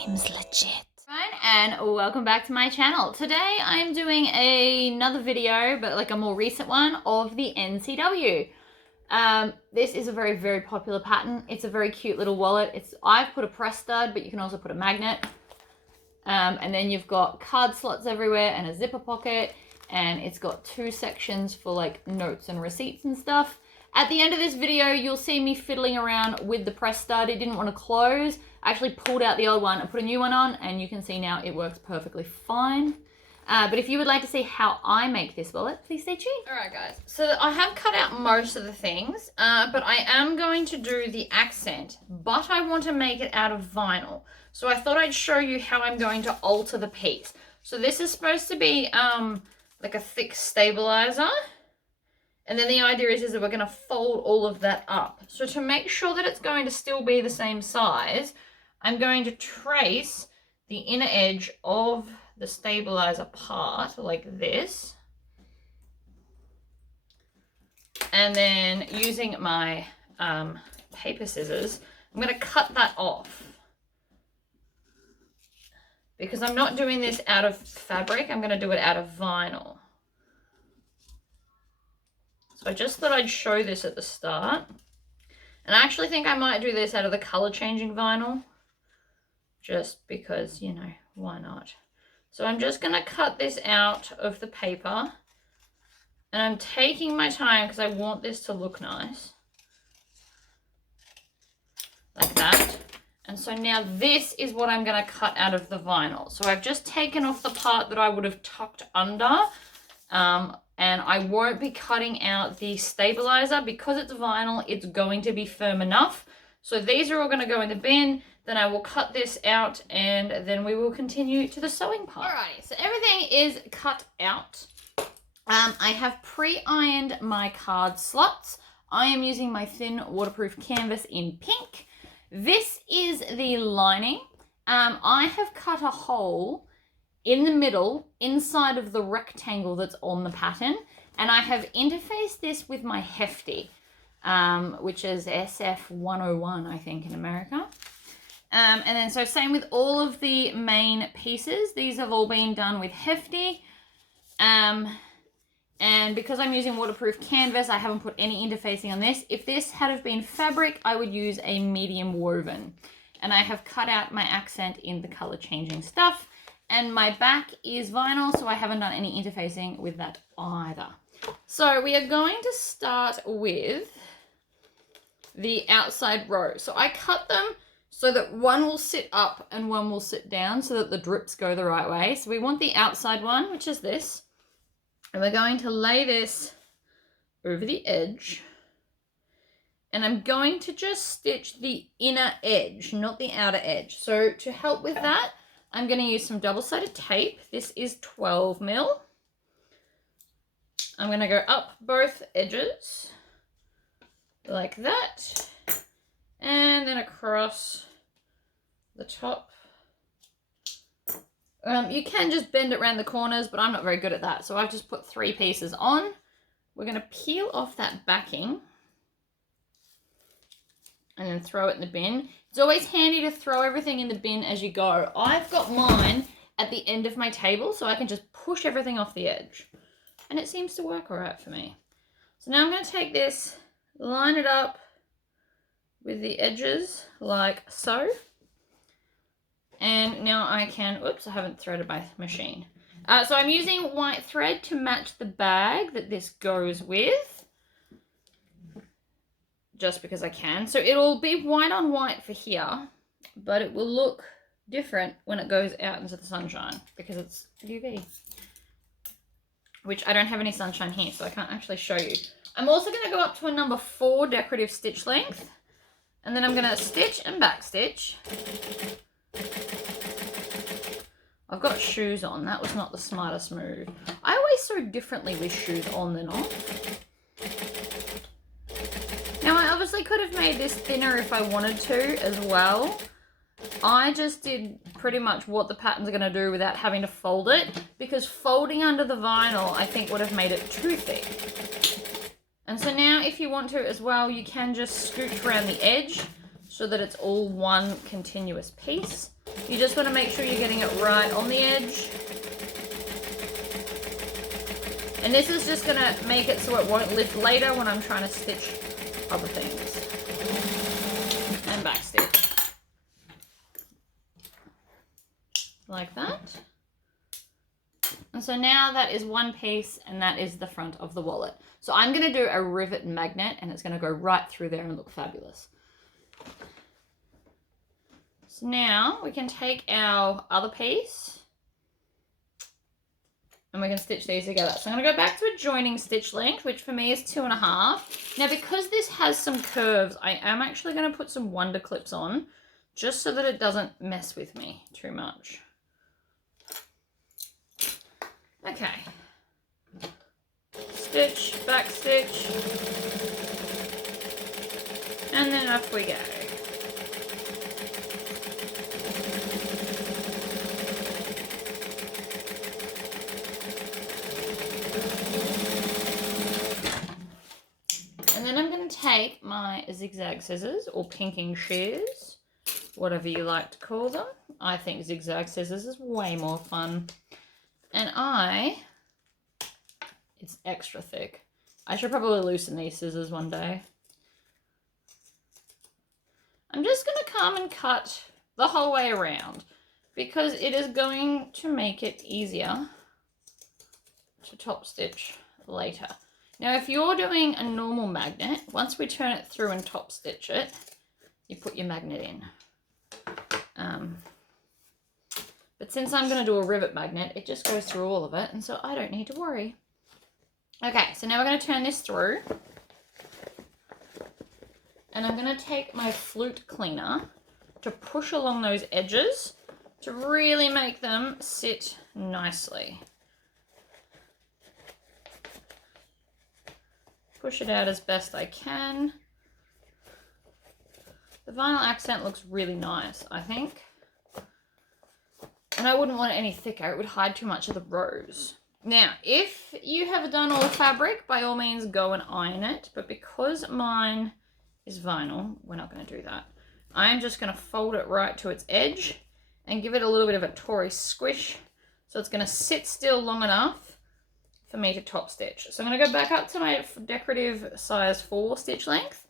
seems legit. And welcome back to my channel. Today I'm doing another video, but like a more recent one, of the NCW. This is a very, very popular pattern. It's a very cute little wallet. I've put a press stud, but you can also put a magnet. And then you've got card slots everywhere and a zipper pocket, and it's got two sections for like notes and receipts and stuff. At the end of this video, you'll see me fiddling around with the press stud. It didn't want to close. I actually pulled out the old one and put a new one on, and you can see now it works perfectly fine. But if you would like to see how I make this wallet, please stay tuned. Alright guys, so I have cut out most of the things, but I am going to do the accent, but I want to make it out of vinyl. So I thought I'd show you how I'm going to alter the piece. So this is supposed to be like a thick stabilizer. And then the idea is that we're going to fold all of that up. So to make sure that it's going to still be the same size, I'm going to trace the inner edge of the stabilizer part like this. And then using my paper scissors, I'm going to cut that off. Because I'm not doing this out of fabric, I'm going to do it out of vinyl. So I just thought I'd show this at the start. And I actually think I might do this out of the color changing vinyl. Just because, you know, why not? So I'm just going to cut this out of the paper. And I'm taking my time because I want this to look nice. Like that. And so now this is what I'm going to cut out of the vinyl. So I've just taken off the part that I would have tucked under. And I won't be cutting out the stabilizer because it's vinyl. It's going to be firm enough. So these are all going to go in the bin. Then I will cut this out and then we will continue to the sewing part. Alrighty, so everything is cut out. I have pre-ironed my card slots. I am using my thin waterproof canvas in pink. This is the lining. I have cut a hole in the middle, inside of the rectangle that's on the pattern, and I have interfaced this with my hefty, which is SF101, I think, in America. And then so same with all of the main pieces. These have all been done with hefty. And because I'm using waterproof canvas, I haven't put any interfacing on this. If this had have been fabric, I would use a medium woven. And I have cut out my accent in the color changing stuff. And my back is vinyl, so I haven't done any interfacing with that either. So we are going to start with the outside row. So I cut them so that one will sit up and one will sit down so that the drips go the right way. So we want the outside one, which is this. And we're going to lay this over the edge. And I'm going to just stitch the inner edge, not the outer edge. So to help with that, I'm going to use some double-sided tape. This is 12 mil. I'm going to go up both edges like that, and then across the top. You can just bend it around the corners, but I'm not very good at that. So I've just put 3 pieces on. We're going to peel off that backing and then throw it in the bin. It's always handy to throw everything in the bin as you go. I've got mine at the end of my table so I can just push everything off the edge. And it seems to work all right for me. So now I'm going to take this, line it up with the edges like so. And now I can, oops, I haven't threaded my machine. So I'm using white thread to match the bag that this goes with. Just because I can. So it'll be white on white for here, but it will look different when it goes out into the sunshine because it's UV. Which I don't have any sunshine here, so I can't actually show you. I'm also going to go up to a number 4 decorative stitch length. And then I'm going to stitch and back stitch. I've got shoes on. That was not the smartest move. I always sew differently with shoes on than off. Now I obviously could have made this thinner if I wanted to as well. I just did pretty much what the pattern's going to do without having to fold it, because folding under the vinyl I think would have made it too thick. And so now if you want to as well, you can just scooch around the edge so that it's all one continuous piece. You just want to make sure you're getting it right on the edge. And this is just going to make it so it won't lift later when I'm trying to stitch other things. And backstitch. Like that. And so now that is one piece, and that is the front of the wallet. So I'm going to do a rivet magnet, and it's going to go right through there and look fabulous. So now we can take our other piece and we can stitch these together. So I'm going to go back to a joining stitch length, which for me is 2.5. Now, because this has some curves, I am actually going to put some wonder clips on just so that it doesn't mess with me too much. Okay, stitch, back stitch, and then off we go. And then I'm going to take my zigzag scissors or pinking shears, whatever you like to call them. I think zigzag scissors is way more fun. And it's extra thick. I should probably loosen these scissors one day. I'm just going to come and cut the whole way around because it is going to make it easier to top stitch later. Now, if you're doing a normal magnet, once we turn it through and top stitch it, you put your magnet in. But since I'm going to do a rivet magnet, it just goes through all of it, and so I don't need to worry. Okay, so now we're going to turn this through. And I'm going to take my flute cleaner to push along those edges to really make them sit nicely. Push it out as best I can. The vinyl accent looks really nice, I think. And I wouldn't want it any thicker. It would hide too much of the rows. Now, if you have done all fabric, by all means go and iron it. But because mine is vinyl, we're not going to do that. I'm just going to fold it right to its edge and give it a little bit of a Tory squish. So it's going to sit still long enough for me to top stitch. So I'm going to go back up to my decorative size 4 stitch length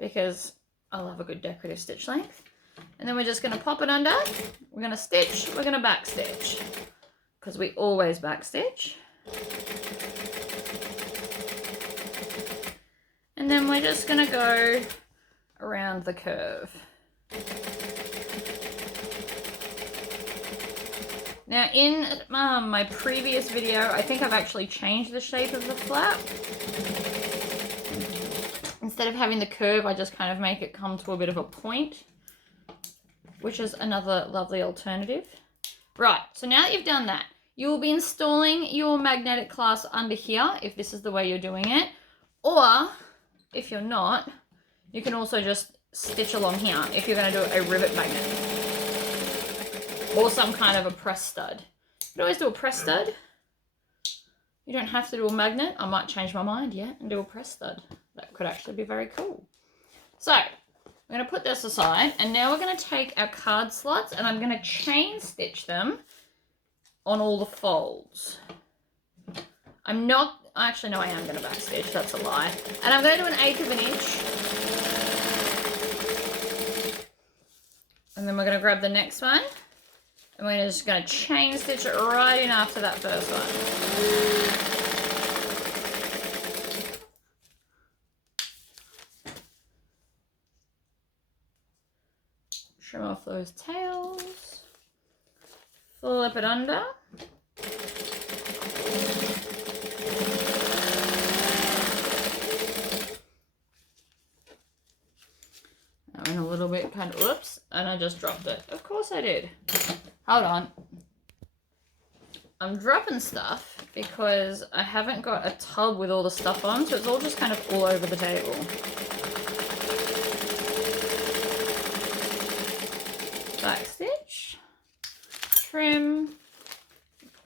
because I love a good decorative stitch length. And then we're just going to pop it under, we're going to stitch, we're going to back stitch, because we always back stitch. And then we're just going to go around the curve. Now in my previous video, I think I've actually changed the shape of the flap. Instead of having the curve, I just kind of make it come to a bit of a point, which is another lovely alternative. Right, so now that you've done that, you will be installing your magnetic clasp under here, if this is the way you're doing it. Or, if you're not, you can also just stitch along here if you're going to do a rivet magnet. Or some kind of a press stud. You can always do a press stud. You don't have to do a magnet. I might change my mind yet and do a press stud. That could actually be very cool. So, I'm going to put this aside, and now we're going to take our card slots and I'm going to chain stitch them on all the folds. I'm not, actually no, I am going to back stitch, that's a lie. And I'm going to do 1/8 of an inch. And then we're going to grab the next one and we're just going to chain stitch it right in after that first one. Trim off those tails, flip it under, I went a little bit kind of, whoops, and I just dropped it. Of course I did. Hold on. I'm dropping stuff because I haven't got a tub with all the stuff on, so it's all just kind of all over the table. Back stitch, trim,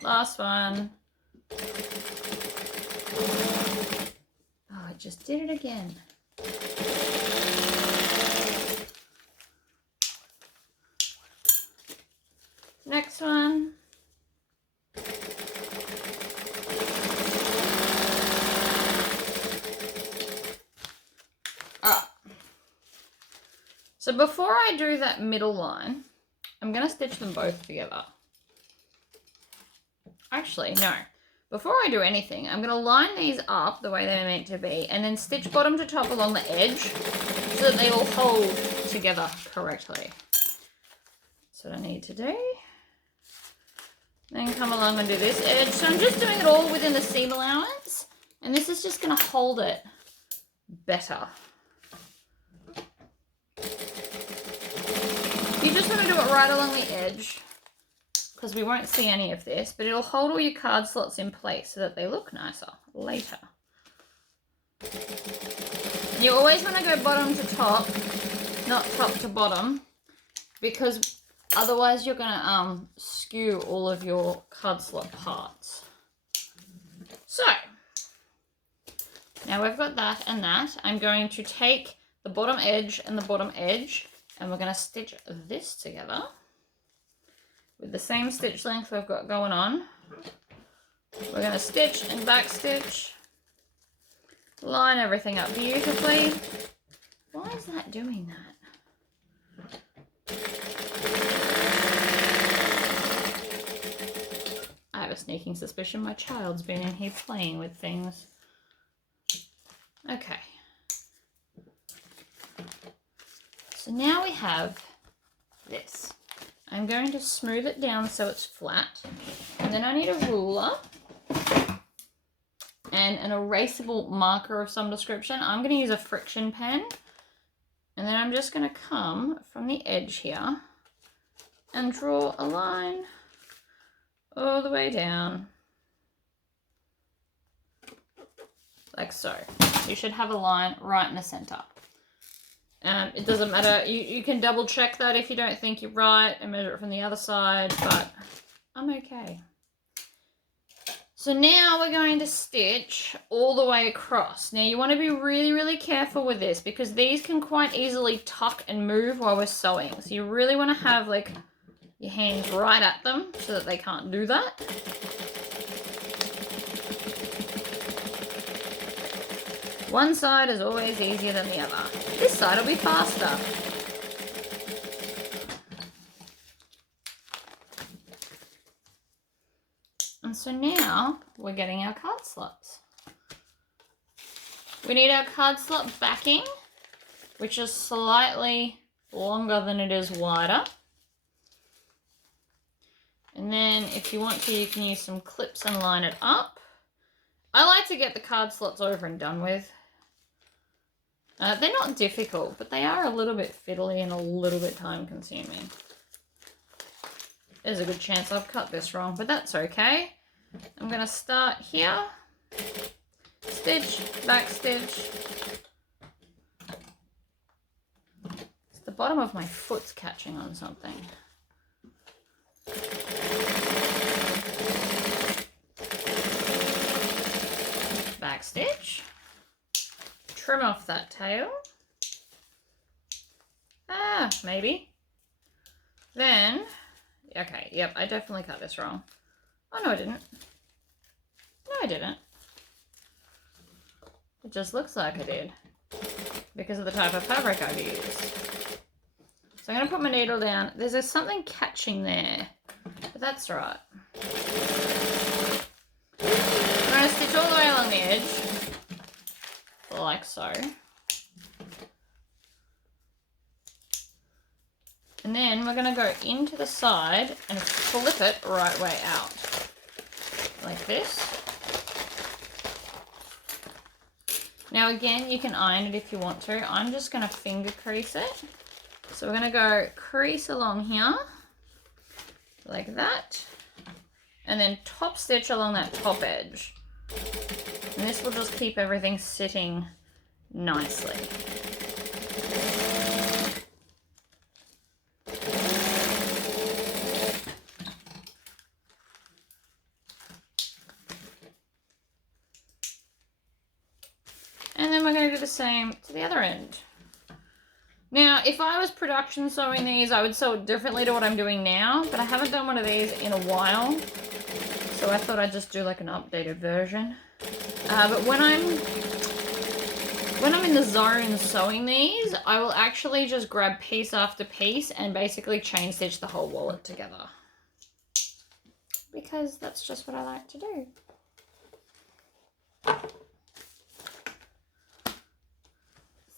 last one. Oh, I just did it again. Next one. Alright. So before I do that middle line, I'm going to stitch them both together. Actually, no. Before I do anything, I'm going to line these up the way they're meant to be and then stitch bottom to top along the edge so that they all hold together correctly. That's what I need to do. Then come along and do this edge. So I'm just doing it all within the seam allowance, and this is just going to hold it better. You just want to do it right along the edge because we won't see any of this, but it'll hold all your card slots in place so that they look nicer later. And you always want to go bottom to top, not top to bottom, because otherwise you're going to skew all of your card slot parts. So, now we've got that and that. I'm going to take the bottom edge and the bottom edge, and we're going to stitch this together with the same stitch length we've got going on. We're going to stitch and back stitch, line everything up beautifully. Why is that doing that? I have a sneaking suspicion my child's been in here playing with things. Okay. So now we have this. I'm going to smooth it down so it's flat. And then I need a ruler and an erasable marker of some description. I'm going to use a friction pen. And then I'm just going to come from the edge here and draw a line all the way down. Like so. You should have a line right in the center. It doesn't matter. You can double check that if you don't think you're right and measure it from the other side, but I'm okay. So now we're going to stitch all the way across. Now you want to be really, really careful with this because these can quite easily tuck and move while we're sewing. So you really want to have like your hands right at them so that they can't do that. One side is always easier than the other. This side will be faster. And so now we're getting our card slots. We need our card slot backing, which is slightly longer than it is wider. And then if you want to, you can use some clips and line it up. I like to get the card slots over and done with. They're not difficult, but they are a little bit fiddly and a little bit time consuming. There's a good chance I've cut this wrong, but that's okay. I'm going to start here, stitch, back stitch. The bottom of my foot's catching on something. Back stitch. Trim off that tail. Maybe. Then, okay, yep, I definitely cut this wrong. Oh, no, I didn't. No, I didn't. It just looks like I did because of the type of fabric I've used. So I'm going to put my needle down. There's something catching there, but that's right. I'm going to stitch all the way along the edge, like so. And then we're going to go into the side and flip it right way out, like this. Now again, you can iron it if you want to. I'm just going to finger crease it. So we're going to go crease along here, like that, and then top stitch along that top edge. And this will just keep everything sitting nicely. And then we're going to do the same to the other end. Now, if I was production sewing these, I would sew it differently to what I'm doing now, but I haven't done one of these in a while, so I thought I'd just do like an updated version. But when I'm in the zone sewing these, I will actually just grab piece after piece and basically chain stitch the whole wallet together. Because that's just what I like to do.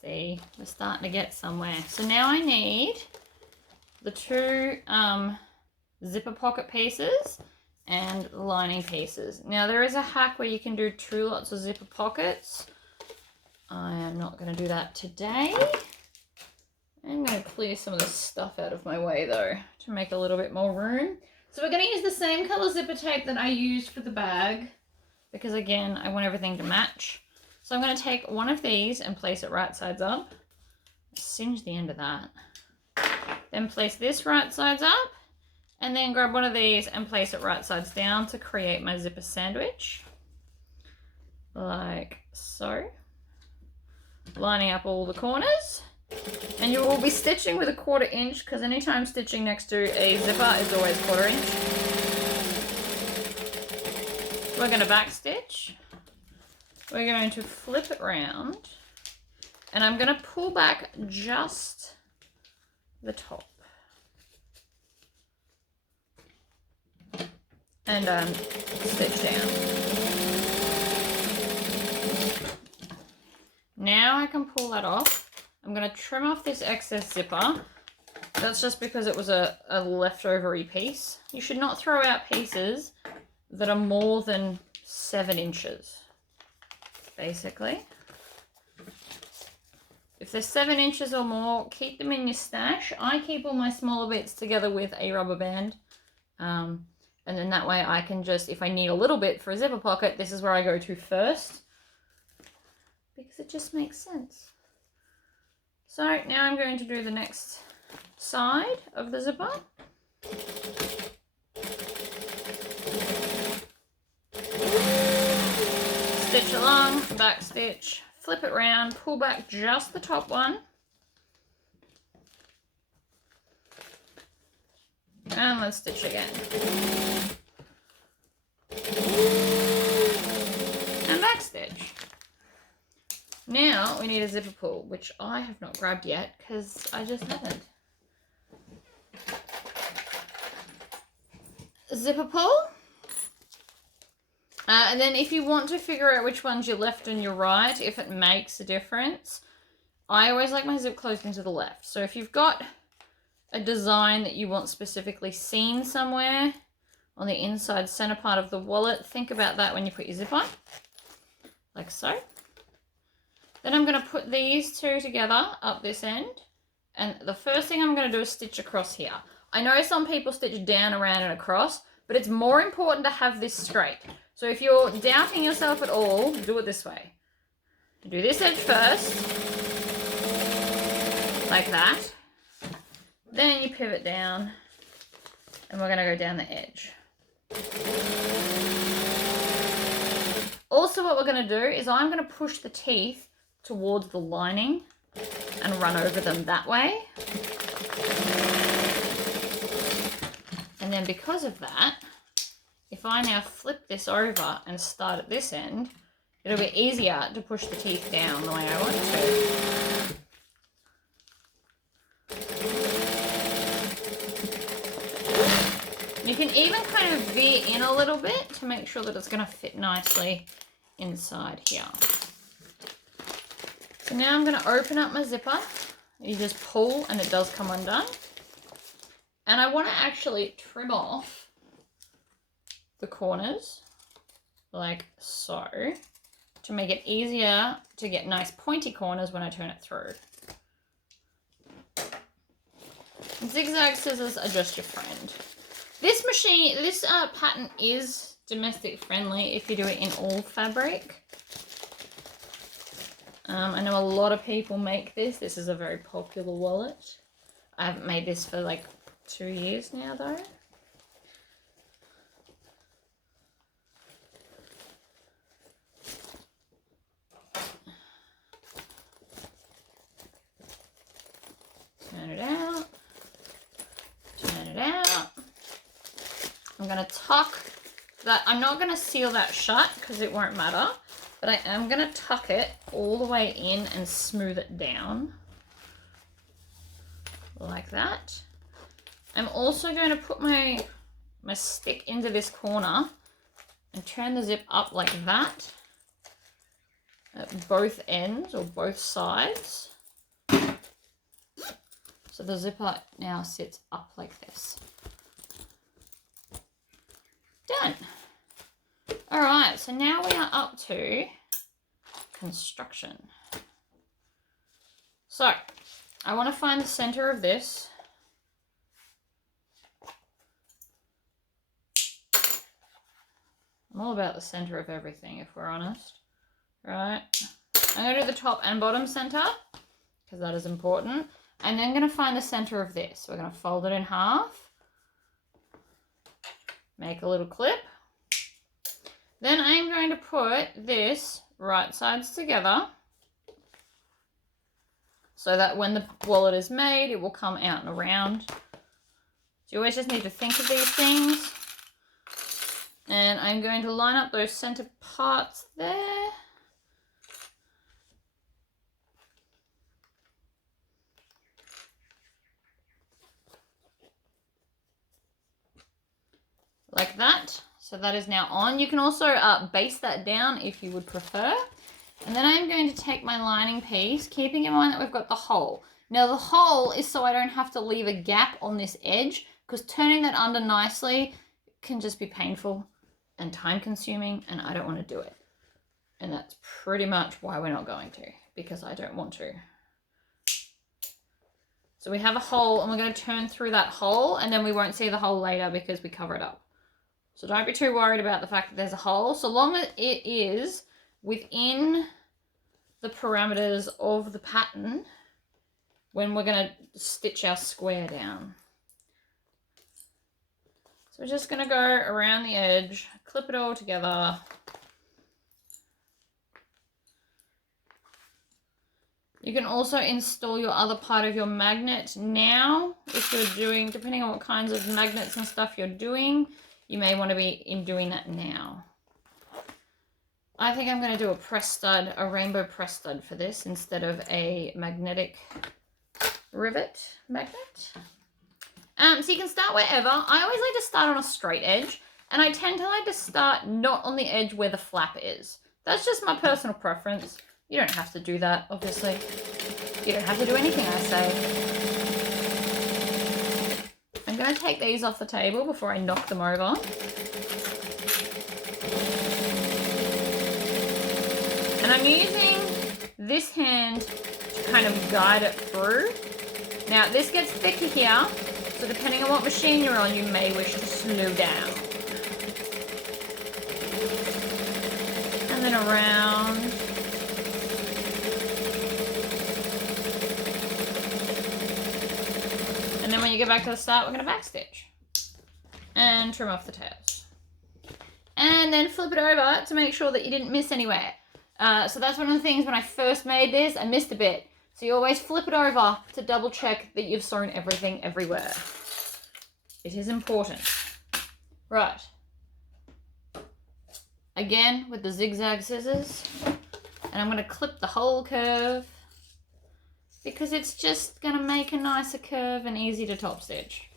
See, we're starting to get somewhere. So now I need the two zipper pocket pieces and the lining pieces. Now there is a hack where you can do 2 lots of zipper pockets. I am not going to do that today. I'm going to clear some of this stuff out of my way though to make a little bit more room. So we're going to use the same color zipper tape that I used for the bag because again I want everything to match. So I'm going to take one of these and place it right sides up. Singe the end of that. Then place this right sides up. And then grab one of these and place it right sides down to create my zipper sandwich. Like so. Lining up all the corners. And you will be stitching with a 1/4 inch because anytime stitching next to a zipper is always 1/4 inch. We're going to back stitch. We're going to flip it round and I'm going to pull back just the top and stitch down. Now I can pull that off. I'm going to trim off this excess zipper. That's just because it was a leftovery piece. You should not throw out pieces that are more than 7 inches. Basically, if they're 7 inches or more, keep them in your stash. I keep all my smaller bits together with a rubber band, and then that way I can just, if I need a little bit for a zipper pocket, this is where I go to first because it just makes sense. So now I'm going to do the next side of the zipper. Stitch along, back stitch, flip it round, pull back just the top one. And let's stitch again. And back stitch. Now we need a zipper pull, which I have not grabbed yet because I just haven't. Zipper pull. And then if you want to figure out which one's your left and your right, if it makes a difference, I always like my zip closed into the left. So if you've got a design that you want specifically seen somewhere on the inside center part of the wallet, think about that when you put your zip on, like so. Then I'm going to put these two together up this end. And the first thing I'm going to do is stitch across here. I know some people stitch down, around, and across, but it's more important to have this straight. So if you're doubting yourself at all, do it this way. Do this edge first, like that. Then you pivot down, and we're going to go down the edge. Also what we're going to do is I'm going to push the teeth towards the lining and run over them that way. And then because of that, if I now flip this over and start at this end, it'll be easier to push the teeth down the way I want to. You can even kind of veer in a little bit to make sure that it's going to fit nicely inside here. So now I'm going to open up my zipper. You just pull and it does come undone. And I want to actually trim off the corners like so to make it easier to get nice pointy corners when I turn it through. Zigzag scissors are just your friend. This machine, this pattern is domestic friendly if you do it in all fabric. I know a lot of people make this. This is a very popular wallet. I haven't made this for like 2 years now though. turn it out, turn it out. I'm going to tuck that. I'm not going to seal that shut because it won't matter, but I am going to tuck it all the way in and smooth it down like that. I'm also going to put my stick into this corner and turn the zip up like that at both ends or both sides. So the zipper now sits up like this. Done. All right, so now we are up to construction. So I want to find the center of this. I'm all about the center of everything, if we're honest. Right. I'm going to do the top and bottom center because that is important. And then I'm going to find the center of this. We're going to fold it in half. Make a little clip. Then I'm going to put this right sides together so that when the wallet is made, it will come out and around. So you always just need to think of these things. And I'm going to line up those center parts there. Like that. So that is now on. You can also base that down if you would prefer. And then I'm going to take my lining piece, keeping in mind that we've got the hole. Now the hole is so I don't have to leave a gap on this edge, because turning that under nicely can just be painful and time consuming, and I don't want to do it. And that's pretty much why we're not going to, because I don't want to. So we have a hole and we're going to turn through that hole, and then we won't see the hole later because we cover it up. So don't be too worried about the fact that there's a hole, so long as it is within the parameters of the pattern when we're going to stitch our square down. So we're just going to go around the edge, clip it all together. You can also install your other part of your magnet now if you're doing, depending on what kinds of magnets and stuff you're doing, you may want to be doing that now. I think I'm going to do a press stud, a rainbow press stud for this instead of a magnetic rivet magnet. So you can start wherever. I always like to start on a straight edge, and I tend to like to start not on the edge where the flap is. That's just my personal preference. You don't have to do that, obviously. You don't have to do anything I say. I'm going to take these off the table before I knock them over. And I'm using this hand to kind of guide it through. Now, this gets thicker here, so depending on what machine you're on, you may wish to slow down. And then around. And then when you get back to the start, we're going to backstitch and trim off the tails. And then flip it over to make sure that you didn't miss anywhere. So that's one of the things when I first made this, I missed a bit. So you always flip it over to double check that you've sewn everything everywhere. It is important. Right. Again, with the zigzag scissors. And I'm going to clip the whole curve, because it's just going to make a nicer curve and easy to top stitch.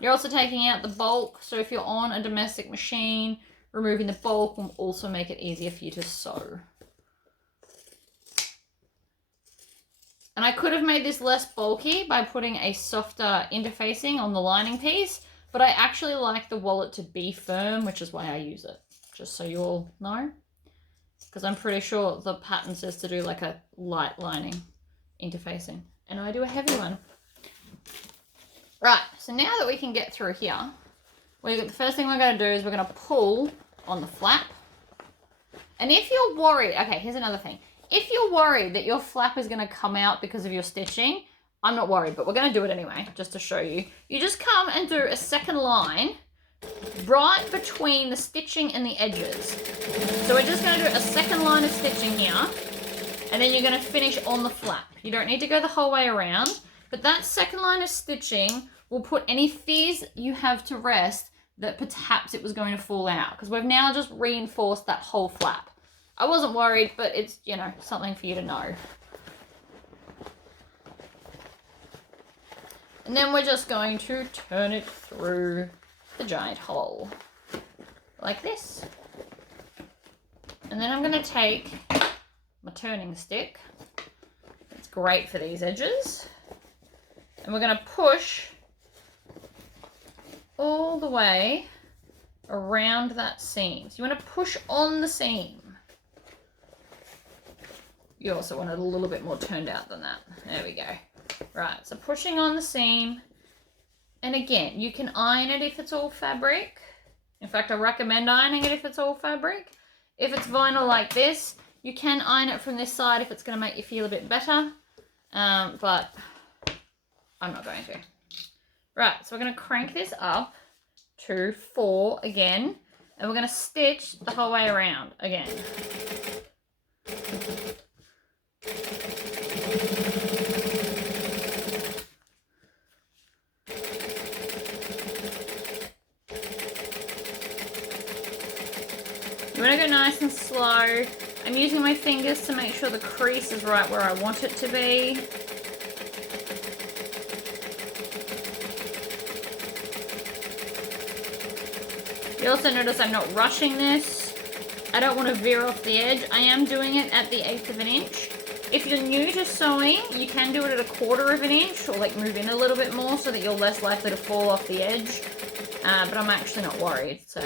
You're also taking out the bulk, so if you're on a domestic machine, removing the bulk will also make it easier for you to sew. And I could have made this less bulky by putting a softer interfacing on the lining piece, but I actually like the wallet to be firm, which is why I use it, just so you all know. Because I'm pretty sure the pattern says to do like a light lining interfacing, and I do a heavy one. Right, so now that we can get through here, the first thing we're going to do is we're going to pull on the flap. And if you're worried, okay, here's another thing. If you're worried that your flap is going to come out because of your stitching, I'm not worried, but we're going to do it anyway, just to show you. You just come and do a second line right between the stitching and the edges. So we're just going to do a second line of stitching here, and then you're going to finish on the flap. You don't need to go the whole way around, But that second line of stitching will put any fears you have to rest that perhaps it was going to fall out, because we've now just reinforced that whole flap. I wasn't worried, but it's, you know, something for you to know. And then we're just going to turn it through the giant hole like this. And then I'm going to take my turning stick. It's great for these edges. And we're going to push all the way around that seam. So you want to push on the seam. You also want it a little bit more turned out than that. There we go. Right, so pushing on the seam. And again, you can iron it if it's all fabric. In fact, I recommend ironing it if it's all fabric. If it's vinyl like this, you can iron it from this side if it's going to make you feel a bit better. But I'm not going to. Right, so we're going to crank this up to 4 again. And we're going to stitch the whole way around again. You want to go nice and slow. I'm using my fingers to make sure the crease is right where I want it to be. You also notice I'm not rushing this. I don't want to veer off the edge. I am doing it at the 1/8 of an inch. If you're new to sewing, you can do it at a 1/4 of an inch, or like move in a little bit more so that you're less likely to fall off the edge. But I'm actually not worried, so.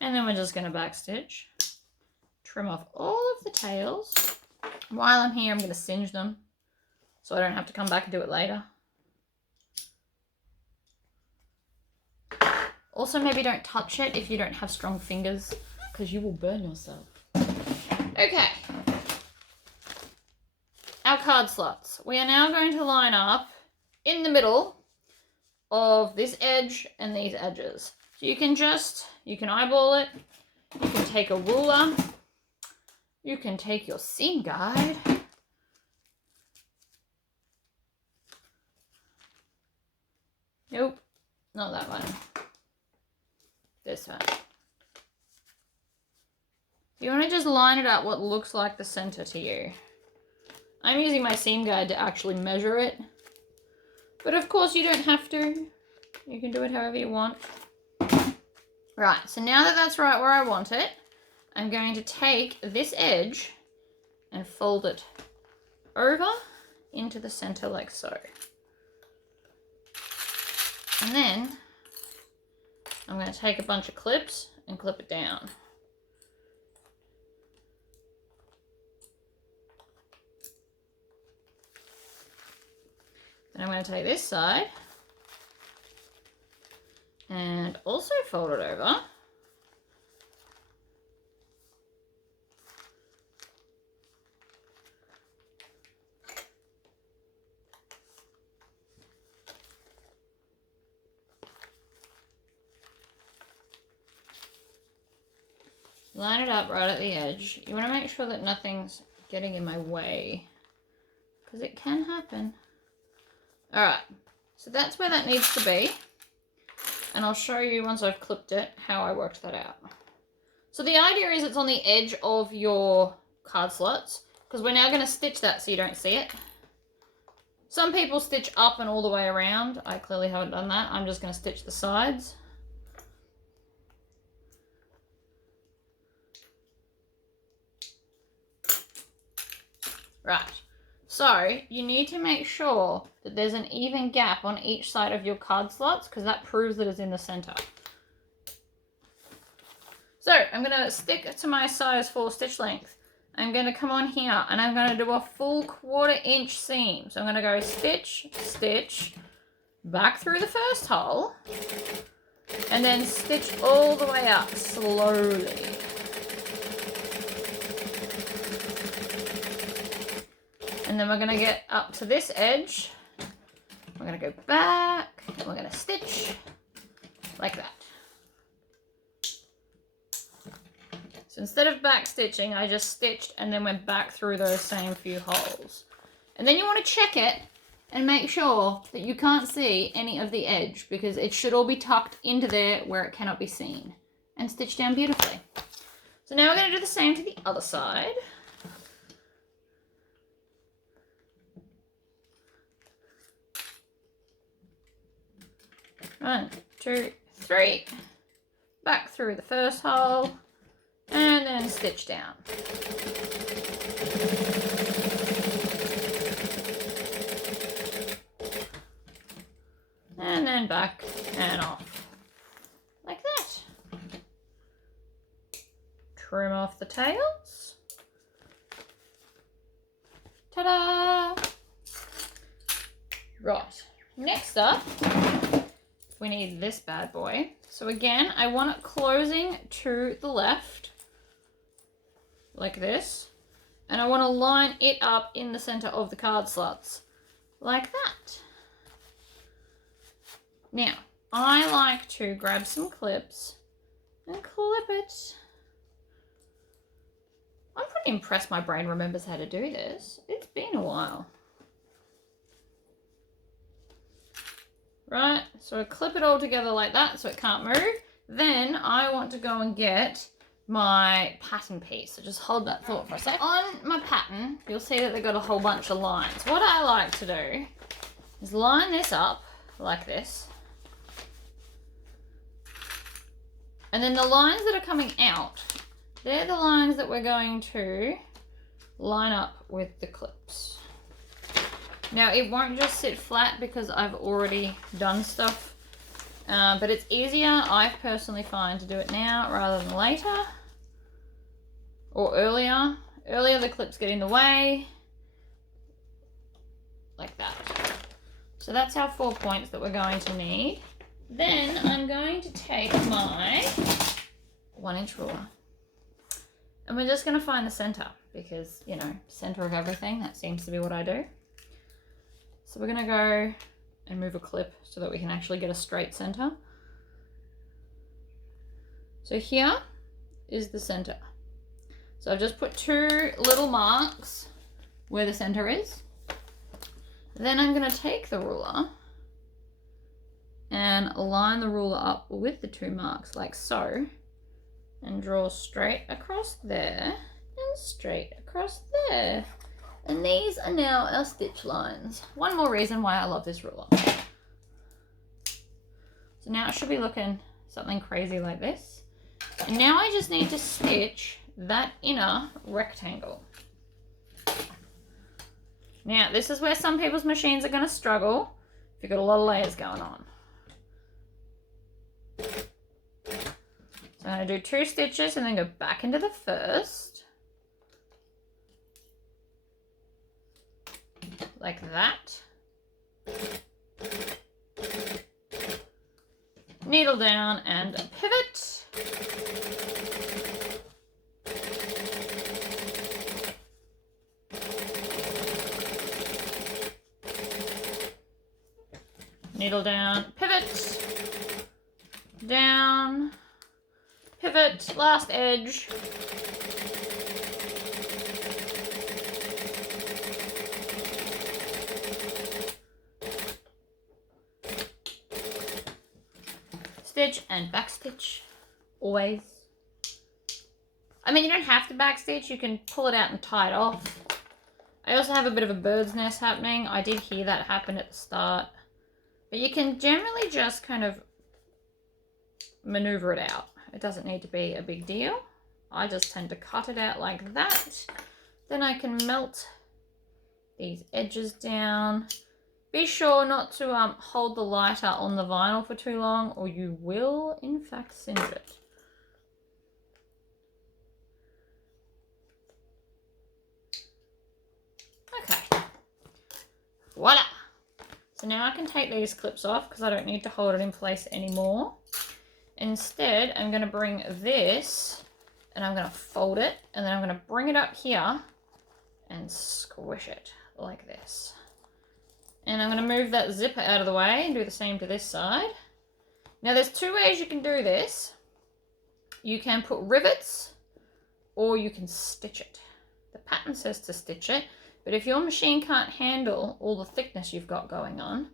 And then we're just going to backstitch. Trim off all of the tails. While I'm here, I'm going to singe them so I don't have to come back and do it later. Also, maybe don't touch it if you don't have strong fingers, because you will burn yourself. Okay. Our card slots. We are now going to line up in the middle of this edge and these edges. So you can eyeball it, you can take a ruler, you can take your seam guide, nope, not that one, this one. You want to just line it up what looks like the center to you. I'm using my seam guide to actually measure it, but of course you don't have to, you can do it however you want. Right, so now that that's right where I want it, I'm going to take this edge and fold it over into the center like so. And then I'm going to take a bunch of clips and clip it down. Then I'm going to take this side and also fold it over. Line it up right at the edge. You want to make sure that nothing's getting in my way, because it can happen. Alright, so that's where that needs to be. And I'll show you once I've clipped it how I worked that out. So the idea is it's on the edge of your card slots, because we're now going to stitch that so you don't see it. Some people stitch up and all the way around. I clearly haven't done that. I'm just going to stitch the sides. Right. So you need to make sure that there's an even gap on each side of your card slots, because that proves that it's in the center. So I'm going to stick to my size 4 stitch length. I'm going to come on here and I'm going to do a full 1/4 inch seam. So I'm going to go stitch, stitch, back through the first hole, and then stitch all the way up slowly. And then we're going to get up to this edge. We're going to go back, and we're going to stitch like that. So instead of back stitching, I just stitched and then went back through those same few holes. And then you want to check it and make sure that you can't see any of the edge, because it should all be tucked into there where it cannot be seen, and stitch down beautifully. So now we're going to do the same to the other side. One, two, three. Back through the first hole, and then stitch down. And then back and off. Like that. Trim off the tails. Ta-da! Right, next up, we need this bad boy. So again, I want it closing to the left, like this. And I want to line it up in the center of the card slots, like that. Now, I like to grab some clips and clip it. I'm pretty impressed my brain remembers how to do this. It's been a while. Right, so I clip it all together like that so it can't move. Then I want to go and get my pattern piece. So just hold that thought for a sec. On my pattern, you'll see that they've got a whole bunch of lines. What I like to do is line this up like this. And then the lines that are coming out, they're the lines that we're going to line up with the clips. Now it won't just sit flat because I've already done stuff, but it's easier, I personally find, to do it now rather than later or earlier. Earlier the clips get in the way, like that. So that's our 4 points that we're going to need. Then I'm going to take my 1-inch ruler and we're just going to find the center because, you know, center of everything, that seems to be what I do. So we're going to go and move a clip so that we can actually get a straight center. So here is the center. So I've just put 2 little marks where the center is. Then I'm going to take the ruler and line the ruler up with the 2 marks like so, and draw straight across there and straight across there. And these are now our stitch lines. One more reason why I love this ruler. So now it should be looking something crazy like this. And now I just need to stitch that inner rectangle. Now this is where some people's machines are going to struggle if you've got a lot of layers going on. So I'm going to do 2 stitches and then go back into the first. Like that. Needle down and pivot. Needle down, pivot. Down, pivot, last edge. Stitch and back stitch, always. I mean, you don't have to back stitch, you can pull it out and tie it off. I also have a bit of a bird's nest happening. I did hear that happen at the start. But you can generally just kind of maneuver it out. It doesn't need to be a big deal. I just tend to cut it out like that. Then I can melt these edges down. Be sure not to hold the lighter on the vinyl for too long or you will in fact singe it. Okay, voila. So now I can take these clips off because I don't need to hold it in place anymore. Instead, I'm going to bring this and I'm going to fold it and then I'm going to bring it up here and squish it like this. And I'm going to move that zipper out of the way and do the same to this side. Now there's 2 ways you can do this. You can put rivets or you can stitch it. The pattern says to stitch it, But if your machine can't handle all the thickness you've got going on,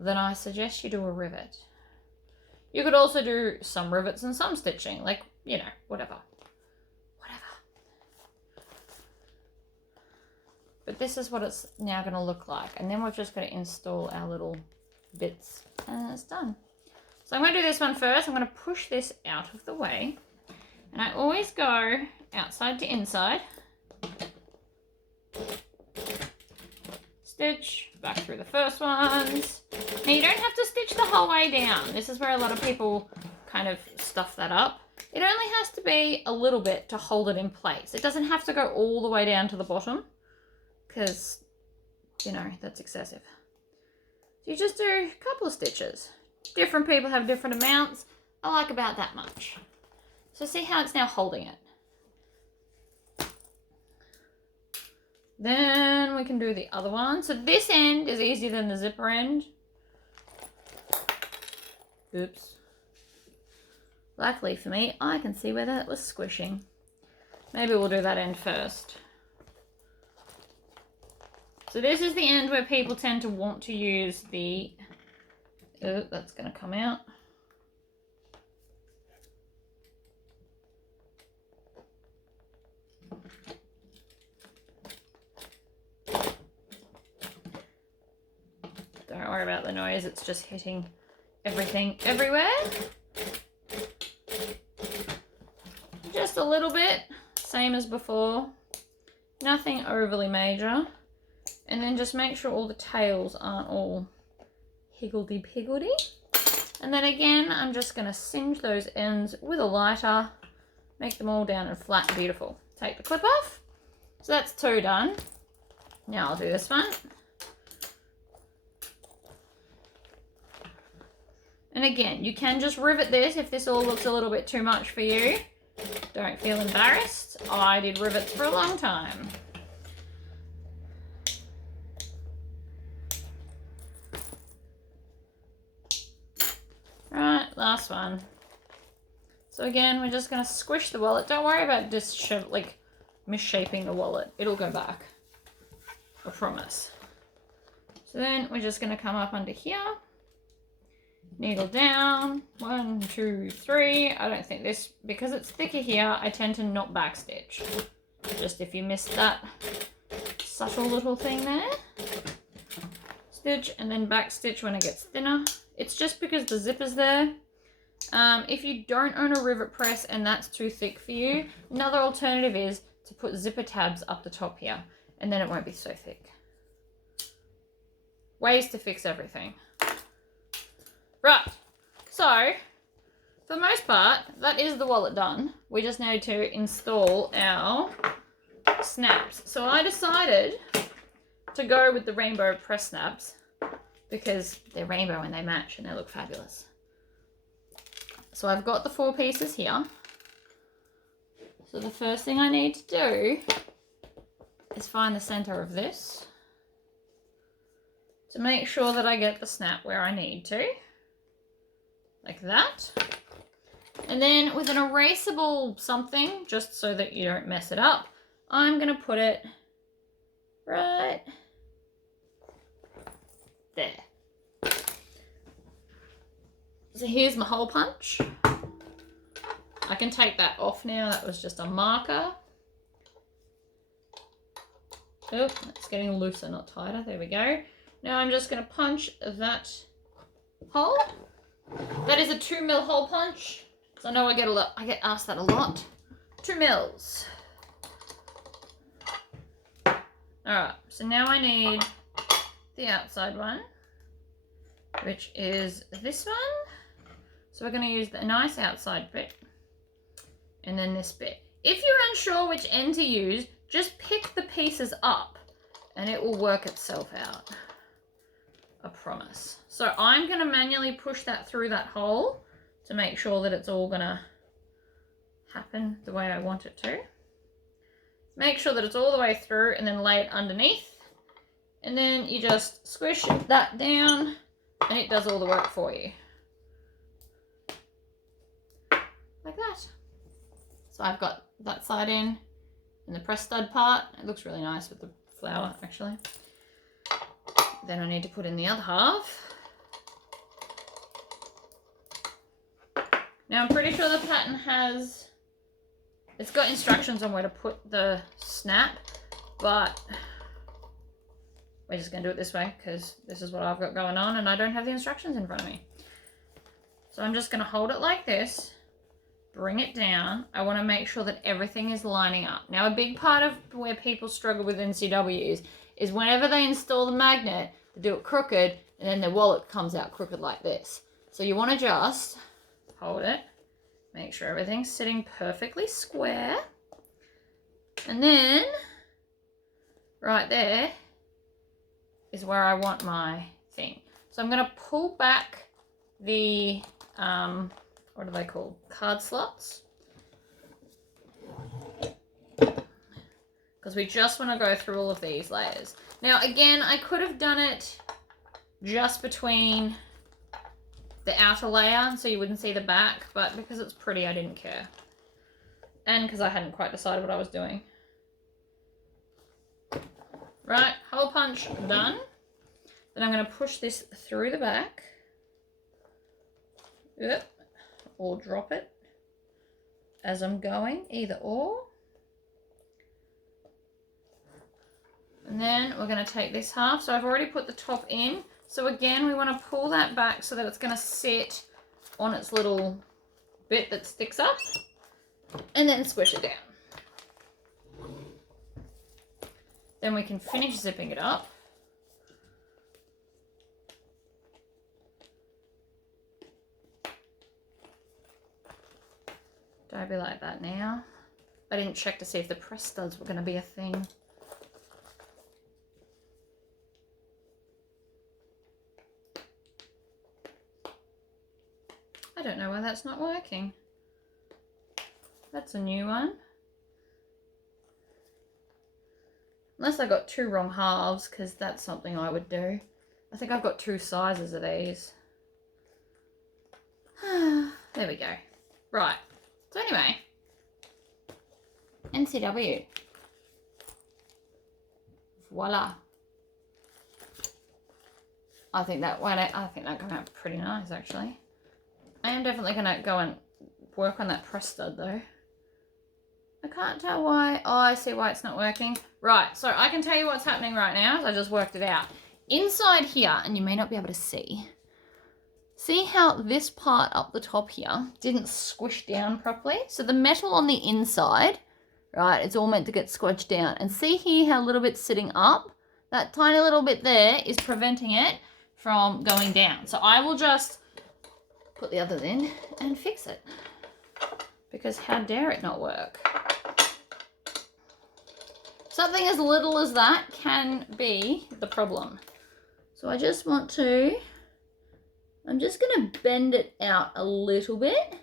then I suggest you do a rivet. You could also do some rivets and some stitching, like, you know, whatever. But this is what it's now going to look like. And then we're just going to install our little bits and it's done. So I'm going to do this one first. I'm going to push this out of the way. And I always go outside to inside. Stitch back through the first ones. Now you don't have to stitch the whole way down. This is where a lot of people kind of stuff that up. It only has to be a little bit to hold it in place. It doesn't have to go all the way down to the bottom because, you know, that's excessive. So you just do a couple of stitches. Different people have different amounts. I like about that much. So see how it's now holding it. Then we can do the other one. So this end is easier than the zipper end. Oops. Luckily for me, I can see where that was squishing. Maybe we'll do that end first. So this is the end where people tend to want to use the... Oh, that's going to come out. Don't worry about the noise, it's just hitting everything everywhere. Just a little bit, same as before. Nothing overly major. And then just make sure all the tails aren't all higgledy-piggledy. And then again, I'm just going to singe those ends with a lighter, make them all down and flat and beautiful. Take the clip off. So that's 2 done. Now I'll do this one. And again, you can just rivet this if this all looks a little bit too much for you. Don't feel embarrassed. I did rivets for a long time. Right, last one. So again, we're just going to squish the wallet. Don't worry about missshaping the wallet. It'll go back. I promise. So then we're just going to come up under here. Needle down. 1, 2, 3. I don't think this, because it's thicker here, I tend to not backstitch. Just if you missed that subtle little thing there. Stitch and then backstitch when it gets thinner. It's just because the zipper's there. If you don't own a rivet press and that's too thick for you, another alternative is to put zipper tabs up the top here, and then it won't be so thick. Ways to fix everything. Right, so for the most part, that is the wallet done. We just need to install our snaps. So I decided to go with the rainbow press snaps because they're rainbow and they match and they look fabulous. So I've got the 4 pieces here. So the first thing I need to do is find the center of this to make sure that I get the snap where I need to, like that. And then with an erasable something, just so that you don't mess it up, I'm gonna put it right there. So here's my hole punch. I can take that off now. That was just a marker. Oh, it's getting looser, not tighter. There we go. Now I'm just going to punch that hole. That is a 2mm hole punch. So I know I get asked that a lot. 2 mils. Alright, so now I need the outside one, which is this one. So we're going to use the nice outside bit and then this bit. If you're unsure which end to use, just pick the pieces up and it will work itself out. I promise. So I'm going to manually push that through that hole to make sure that it's all going to happen the way I want it to. Make sure that it's all the way through and then lay it underneath. And then you just squish that down and it does all the work for you. Like that. So I've got that side in and the press stud part. It looks really nice with the flour actually. Then I need to put in the other half. Now I'm pretty sure the pattern has, it's got instructions on where to put the snap, but we're just going to do it this way because this is what I've got going on and I don't have the instructions in front of me. So I'm just going to hold it like this, bring it down. I want to make sure that everything is lining up. Now, a big part of where people struggle with NCWs is whenever they install the magnet, they do it crooked and then their wallet comes out crooked like this. So you want to just hold it, make sure everything's sitting perfectly square. And then right there is where I want my thing. So I'm going to pull back the, what are they called? Card slots. Because we just want to go through all of these layers. Now, again, I could have done it just between the outer layer so you wouldn't see the back, but because it's pretty, I didn't care. And because I hadn't quite decided what I was doing. Right, hole punch done. Then I'm going to push this through the back. Yep. Or drop it as I'm going, either or. And then we're going to take this half. So I've already put the top in. So again, we want to pull that back so that it's going to sit on its little bit that sticks up and then squish it down. Then we can finish zipping it up. Don't be like that now. I didn't check to see if the press studs were going to be a thing. I don't know why that's not working. That's a new one. Unless I got two wrong halves, because that's something I would do. I think I've got two sizes of these. There we go. Right. So anyway, NCW. Voila. I think that came out pretty nice actually. I am definitely gonna go and work on that press stud though. I can't tell why. Oh, I see why it's not working. Right, so I can tell you what's happening right now, as I just worked it out. Inside here, and you may not be able to see how this part up the top here didn't squish down properly? So the metal on the inside, right, it's all meant to get squished down. And see here how a little bit's sitting up? That tiny little bit there is preventing it from going down. So I will just put the others in and fix it. Because how dare it not work? Something as little as that can be the problem. So I just want to, I'm just going to bend it out a little bit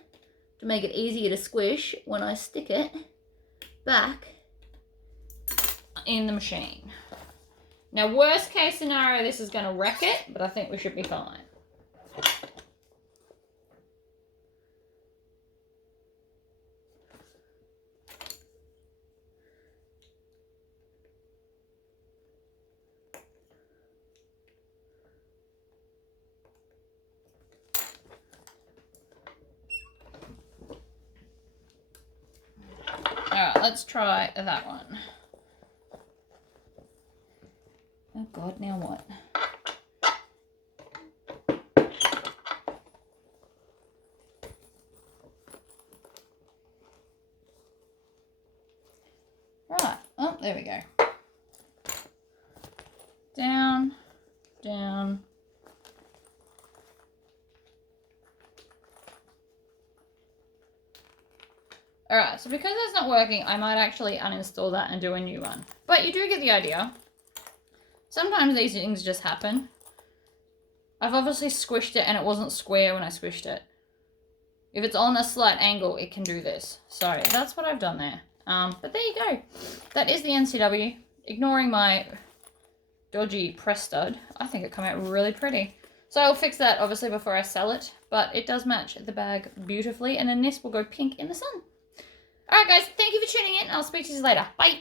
to make it easier to squish when I stick it back in the machine. Now, worst case scenario, this is going to wreck it, but I think we should be fine. Alright, let's try that one. Oh God, now what? Right, oh, there we go. Down, down. Alright, so because that's not working, I might actually uninstall that and do a new one. But you do get the idea. Sometimes these things just happen. I've obviously squished it and it wasn't square when I squished it. If it's on a slight angle, it can do this. So that's what I've done there. But there you go. That is the NCW. Ignoring my dodgy press stud, I think it came out really pretty. So I'll fix that obviously before I sell it. But it does match the bag beautifully. And then this will go pink in the sun. Alright guys, thank you for tuning in. I'll speak to you later. Bye.